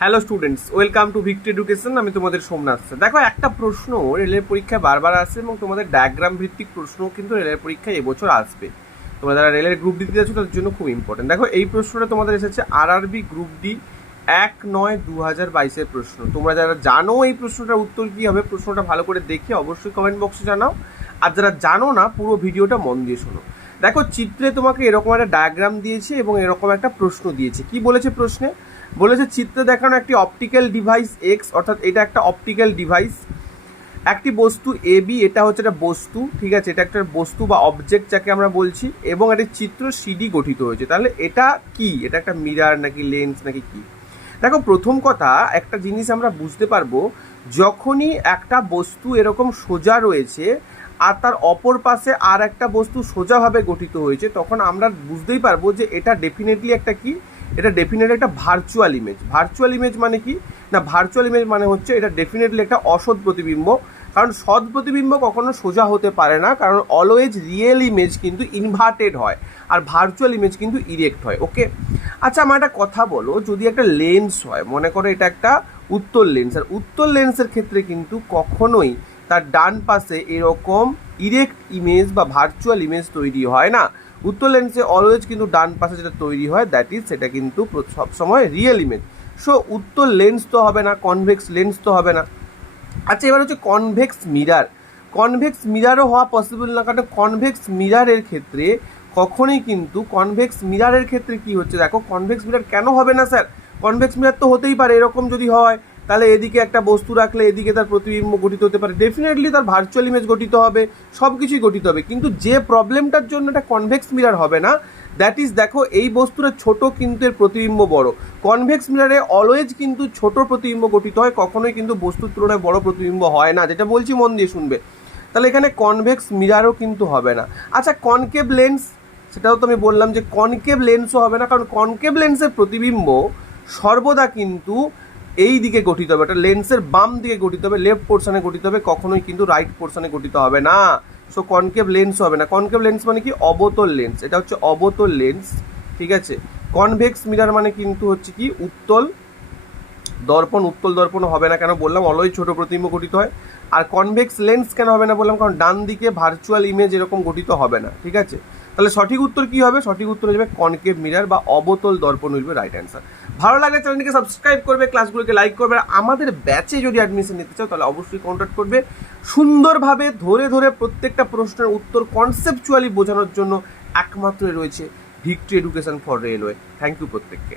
Hello students, welcome to victory education. আমি তোমাদের Somnath sir. দেখো, একটা প্রশ্ন রেলের পরীক্ষায় বারবার আসে এবং তোমাদের ডায়াগ্রাম ভিত্তিক প্রশ্ন কিন্তু রেলের পরীক্ষায় এবছর আসবে। তোমরা যারা রেলের গ্রুপ ডি দিতে যাচ্ছ তাদের জন্য খুব ইম্পর্টেন্ট। দেখো, এই প্রশ্নটা তোমাদের এসেছে আরআরবি গ্রুপ ডি 1/9/2022 প্রশ্ন। তোমরা যারা জানো এই প্রশ্নটার উত্তর কী হবে, প্রশ্নটা ভালো করে দেখে অবশ্যই কমেন্ট বক্সে জানাও। আর যারা জানো না, পুরো ভিডিওটা মন দিয়ে শোনো। দেখো, চিত্রে তোমাকে এরকম একটা ডায়াগ্রাম দিয়েছে এবং এরকম একটা প্রশ্ন দিয়েছে। কি বলেছে প্রশ্নে? বলেছে চিত্রে দেখানো একটি অপটিক্যাল ডিভাইস এক্স, অর্থাৎ এটা একটা অপটিক্যাল ডিভাইস, একটি বস্তু এ বি, এটা হচ্ছে একটা বস্তু, ঠিক আছে, এটা একটা বস্তু বা অবজেক্ট যাকে আমরা বলছি, এবং একটি চিত্র সিডি গঠিত হয়েছে। তাহলে এটা কি? এটা একটা মিরার নাকি লেন্স নাকি কি? দেখো, প্রথম কথা, একটা জিনিস আমরা বুঝতে পারবো, যখনই একটা বস্তু এরকম সোজা রয়েছে আর তার অপর পাশে আর একটা বস্তু সোজাভাবে গঠিত হয়েছে, তখন আমরা বুঝতেই পারবো যে এটা ডেফিনেটলি একটা কি, এটা ডেফিনেটলি একটা ভার্চুয়াল ইমেজ। ভার্চুয়াল ইমেজ মানে কি না, ভার্চুয়াল ইমেজ মানে হচ্ছে এটা ডেফিনেটলি একটা অসৎ প্রতিবিম্ব। কারণ সৎ প্রতিবিম্ব কখনো সোজা হতে পারে না, কারণ অলওয়েজ রিয়েল ইমেজ কিন্তু ইনভার্টেড হয় আর ভার্চুয়াল ইমেজ কিন্তু ইরেক্ট হয়। ওকে, আচ্ছা, আমার একটা কথা বলো, যদি একটা লেন্স হয়, মনে করো এটা একটা উত্তল লেন্স, আর উত্তল লেন্সের ক্ষেত্রে কিন্তু কখনোই তার ডান পাশে এরকম ইরেক্ট ইমেজ বা ভার্চুয়াল ইমেজ তৈরি হয় না। উত্তল লেন্সে অলওয়েজ কিন্তু ডান পাশে যেটা তৈরি হয়, দ্যাট ইজ, সেটা কিন্তু সবসময় রিয়েল ইমেজ। সো উত্তল লেন্স তো হবে না, কনভেক্স লেন্স তো হবে না। আচ্ছা, এবার হচ্ছে কনভেক্স মিরার। কনভেক্স মিরারও হওয়া পসিবল না, কারণ কনভেক্স মিরারের ক্ষেত্রে কখনোই কিন্তু কনভেক্স মিরারের ক্ষেত্রে কি হচ্ছে, দেখো, কনভেক্স মিরার কেন হবে না স্যার? কনভেক্স মিরার তো হতেই পারে। এরকম যদি হয়, তাহলে এদিকে একটা বস্তু রাখলে এদিকে তার প্রতিবিম্ব গঠিত হতে পারে, ডেফিনেটলি তার ভার্চুয়াল ইমেজ গঠিত হবে, সব কিছুই গঠিত হবে। কিন্তু যে প্রবলেমটার জন্য এটা কনভেক্স মিরার হবে না, দ্যাট ইজ, দেখো, এই বস্তুটা ছোট কিন্তু এর প্রতিবিম্ব বড়। কনভেক্স মিরারে অলওয়েজ কিন্তু ছোট প্রতিবিম্ব গঠিত হয়, কখনোই কিন্তু বস্তুর তুলনায় বড় প্রতিবিম্ব হয় না, যেটা বলছি মন দিয়ে শুনবে। তাহলে এখানে কনভেক্স মিরারও কিন্তু হবে না। আচ্ছা, কনকেভ লেন্স, সেটাও তো আমি বললাম যে কনকেভ লেন্সও হবে না, কারণ কনকেভ লেন্সের প্রতিবিম্ব সর্বদা কিন্তু এই দিকে গঠিত হবে, এটা লেন্সের বাম দিকে গঠিত হবে, লেফট পোর্শনে গঠিত হবে, কখনোই কিন্তু রাইট পোর্শনে গঠিত হবে না। সো কনকেভ লেন্স হবে না। কনকেভ লেন্স মানে কি? অবতল লেন্স, এটা হচ্ছে অবতল লেন্স, ঠিক আছে। কনভেক্স মিরার মানে কিন্তু হচ্ছে কি, উত্তল দর্পণ। উত্তল দর্পণও হবে না, কেন বললাম? অলওয়েজ ছোট প্রতিবিম্ব গঠিত হয়। আর কনভেক্স লেন্স কেন হবে না বললাম? কারণ ডান দিকে ভার্চুয়াল ইমেজ এরকম গঠিত হবে না, ঠিক আছে। তাহলে সঠিক উত্তর কি হবে? সঠিক উত্তর হয়ে যাবে কনকেভ মিরার বা অবতল দর্পণ হইবে রাইট অ্যান্সার। ভালো লাগলে চ্যানেলটিকে সাবস্ক্রাইব করবে, ক্লাসগুলোকে লাইক করবে। আর আমাদের ব্যাচে যদি অ্যাডমিশন নিতে চাও তাহলে অবশ্যই কন্ট্যাক্ট করবে। সুন্দরভাবে ধরে ধরে প্রত্যেকটা প্রশ্নের উত্তর কনসেপচুয়ালি বোঝানোর জন্য একমাত্র রয়েছে victory education for railway. Thank you প্রত্যেককে।